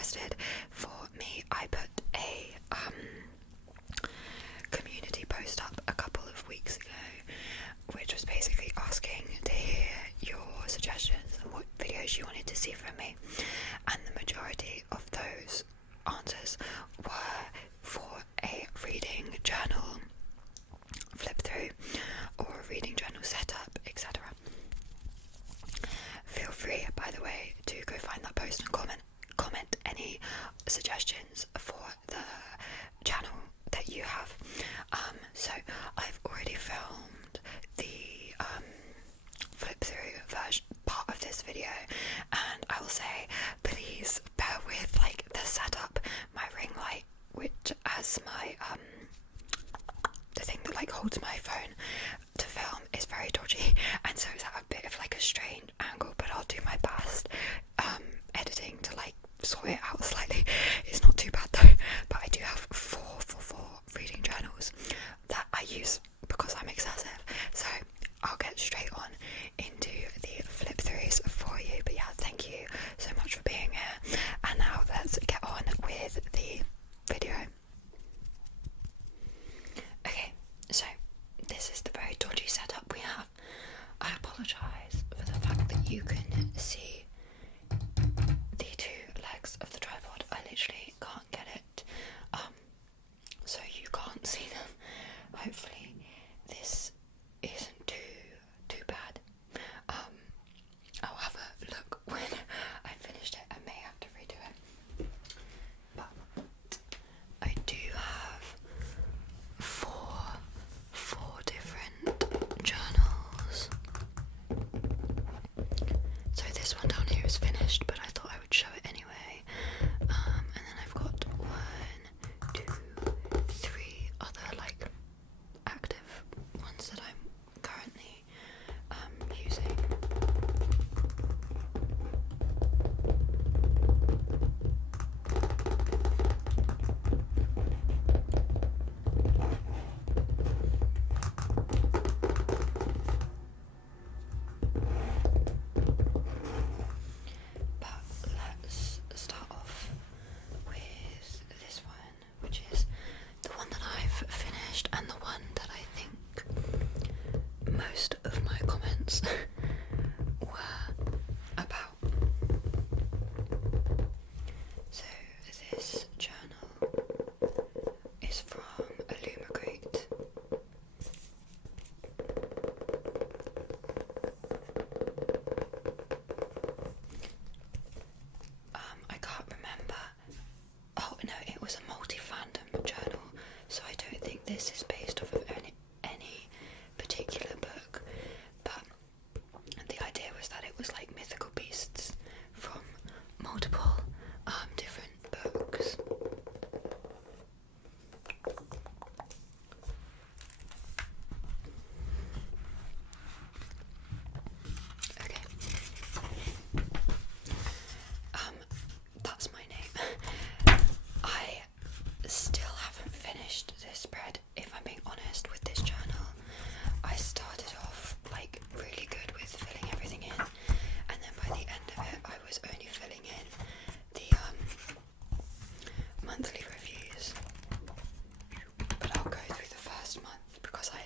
requested for me. I put a community post up a couple of weeks ago, which was basically asking to hear your suggestions and what videos you wanted to see from me, and the majority of those answers were for a reading journal flip through or a reading journal setup, etc. Feel free, by the way, to go find that post and comment any suggestions for the channel that you have. So I've already filmed the flip through version part of this video, and I will say, please bear with like the setup. My ring light, which has my the thing that like holds my phone to film, is very dodgy, and so it's at a bit of like a strange angle, but I'll do my best editing to like sort it out slightly. It's not too bad though, but I do have four reading journals that I use because I'm excessive, so I'll get straight on into the flip throughs for you. But yeah, thank you so much for being here, and now let's get on with the video. Okay, so this is the very dodgy setup we have. I apologise for the fact that you can see the two legs of the tripod. I literally can't get it, so you can't see them. Hopefully this isn't too bad. I'll have a look when I finished it. I may have to redo it, but I do have four different journals. So this one down here is finished, but I thought I would show it anyway. And then I've got 1, 2, 3 other like active ones that I'm currently using. But let's start off with this one, which is the one that I've finished and the one that I think most of my comments were about. So this journal is from Illumicrate. I can't remember. Oh no, it was a multi-fandom journal, so I don't think this is based off of any particular book, but the idea was that it was like mythical beasts from multiple different books. Okay. That's my name. I still haven't finished this spread, if I'm being honest, with this journal. I started off like really good with filling everything in, and then by the end of it I was only filling in the monthly reviews. But I'll go through the first month because I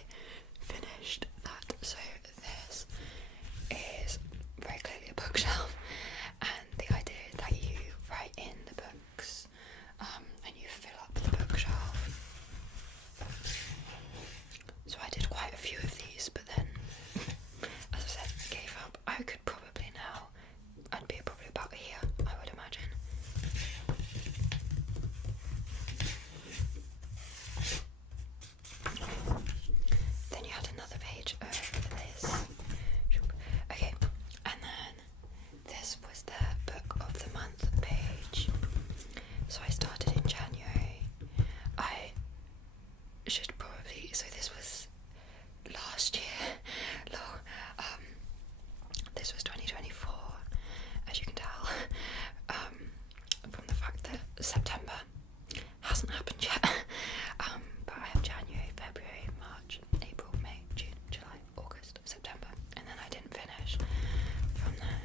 finished that. So this is very clearly a bookshelf, and the idea is that you write in the books and you fill up the bookshelf. So I did quite a few of these, but then, as I said, I gave up. I could probably now, I'd be probably about here, I would imagine. Then you had another page of this. Okay, and then this was the book of the month page. So I started in January. I should probably, so this was last year. This was 2024, as you can tell, from the fact that September hasn't happened yet. But I have January, February, March, April, May, June, July, August, September, and then I didn't finish from there.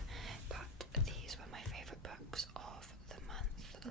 But these were my favourite books of the month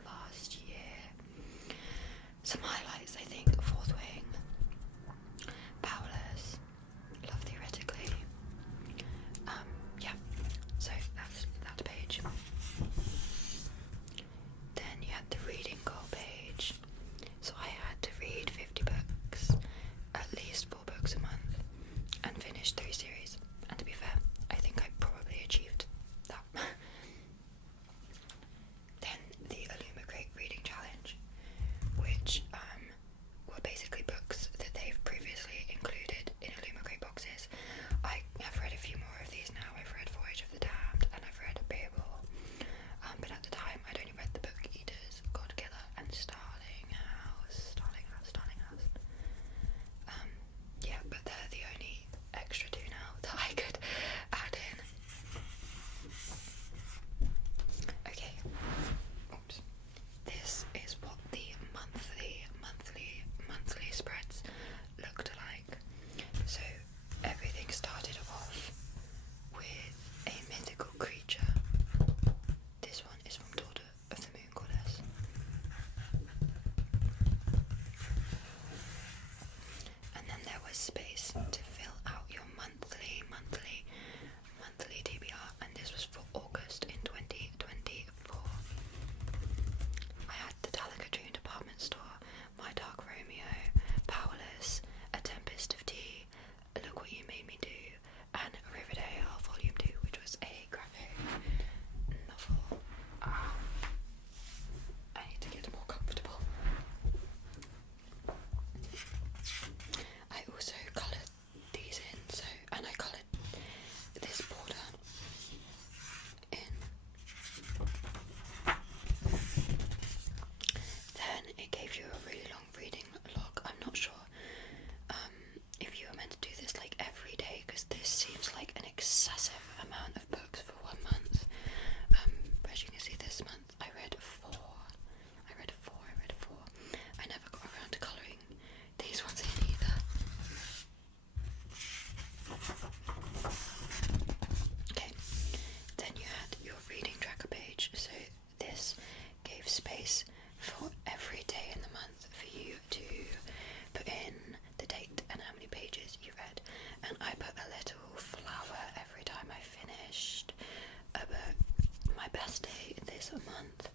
was a month.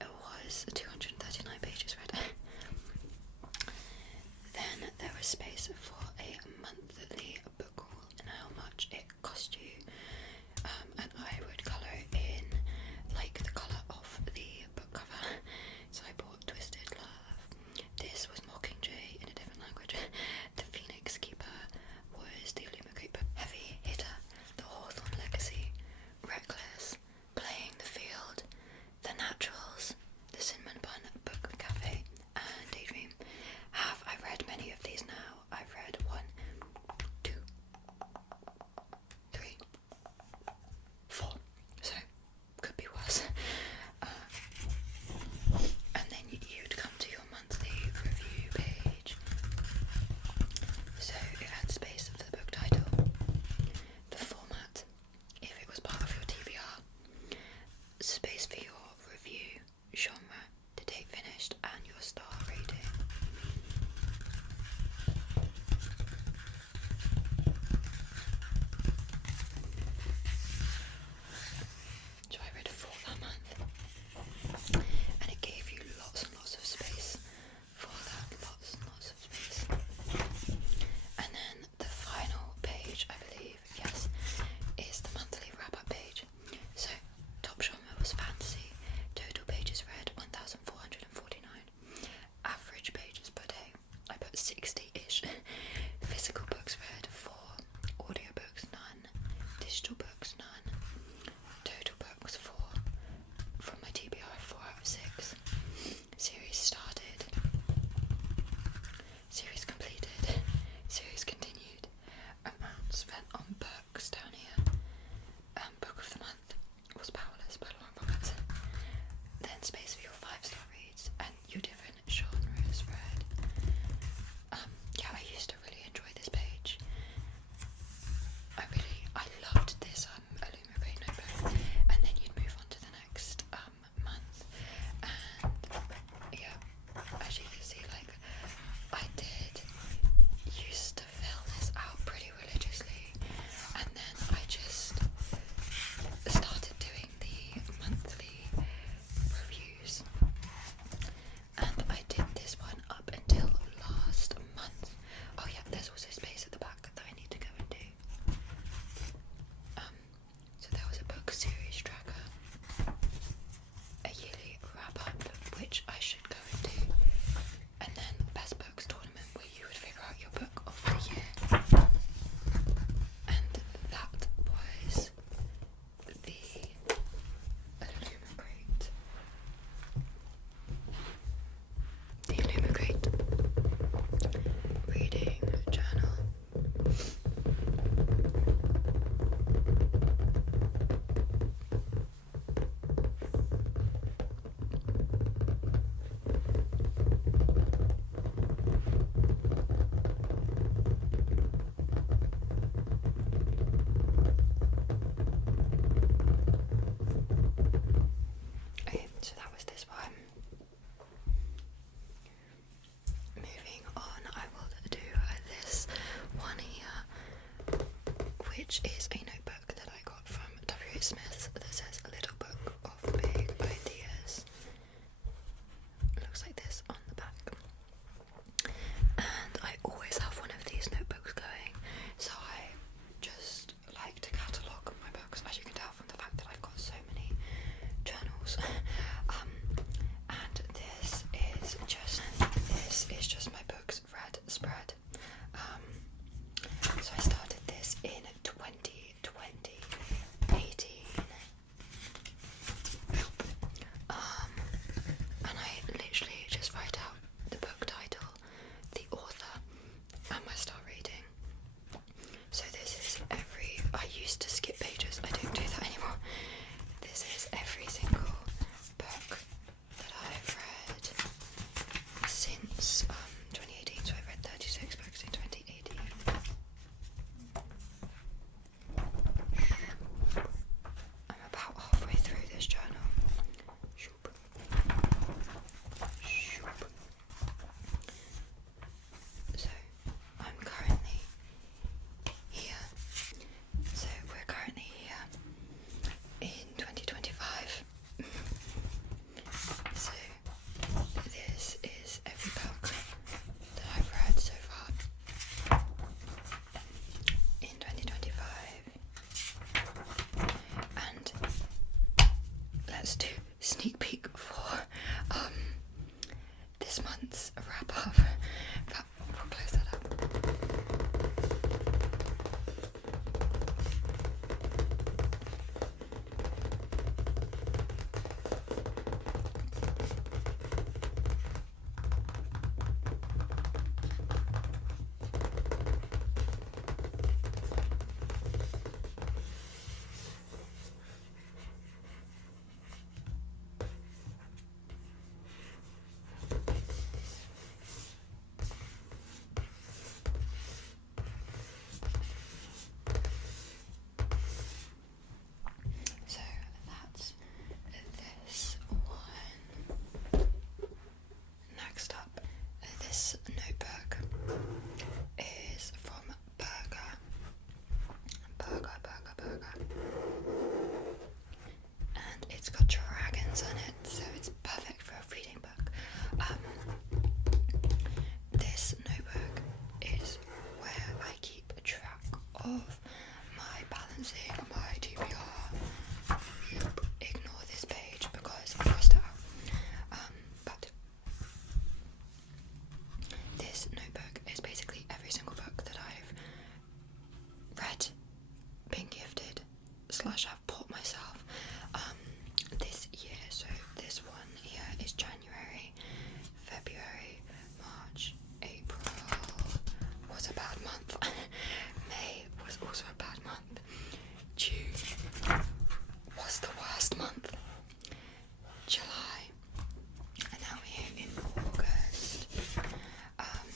It was 239 pages read. Then there was space for a monthly book haul and how much it cost you. And I would colour in like the colour of the book cover. So I bought Twisted Love. This was Mockingjay in a different language. The Phoenix Keeper was the Illumicrate book. Heavy Hitter, The Hawthorne Legacy, Reckless, Playing the Field, The Naturals, The Cinnamon Bun Book Cafe, and Daydream. Have I read many of these now? I've read 1, 2, 3, let's do sneak peek for this month's wrap up. But we'll close that up. So that's this one. Next up, this notebook is from Burger. And it's got dragons on it, so it's perfect for a reading book. This notebook is where I keep track of my balancing, my TBR. Ignore this page because I crossed it out. But this notebook is basically every single book that I've read, been gifted, / have bought myself this year. So this one here is January, February, March, April was a bad month. May was also a bad month. June was the worst month. July, and now we're here in August. And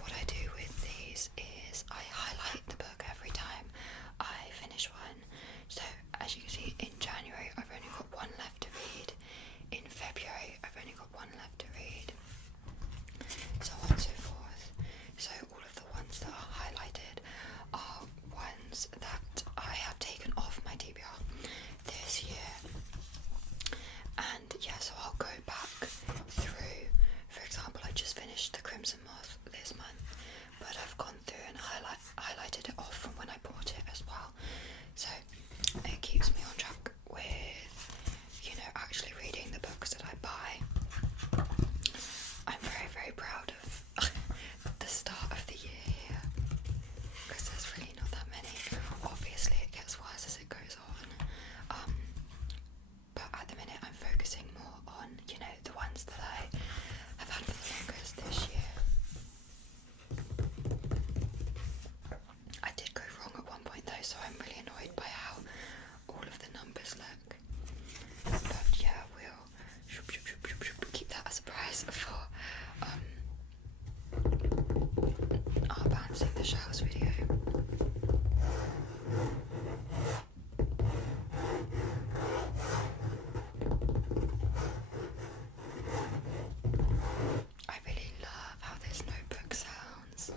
what I do with these is I highlight the book every time I finish one. So as you can see, in January I've only got one left to read. In February I've only got one left to read. So on and so forth. So all of the ones that are highlighted are ones that I have taken off my TBR this year. And yeah, so I'll go back through. For example, I just finished The Crimson Moth this month, but I've gone through and highlighted it off from when I bought it as well. So it keeps me on track with, you know, actually reading the books that I buy. I'm very, very proud of the start of the year here, because there's really not that many. Obviously it gets worse as it goes on, but at the minute I'm focusing more on, you know, the ones that I have had for the longest this year. I did go wrong at one point though, so I'm really annoyed by how all of the numbers look. But yeah, we'll keep that as a surprise for our Balancing the Shelves video. I really love how this notebook sounds.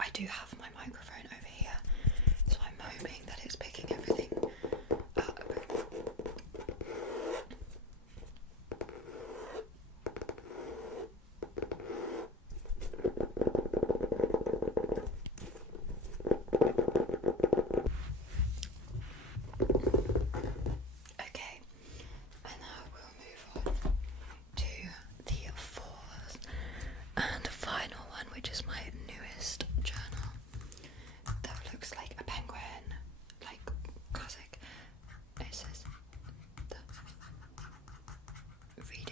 I do have my microphone over here, so I'm hoping that it's picking everything up. Okay, and now we'll move on to the fourth and final one, which is my newest journal that looks like a penguin, like classic. It says the reading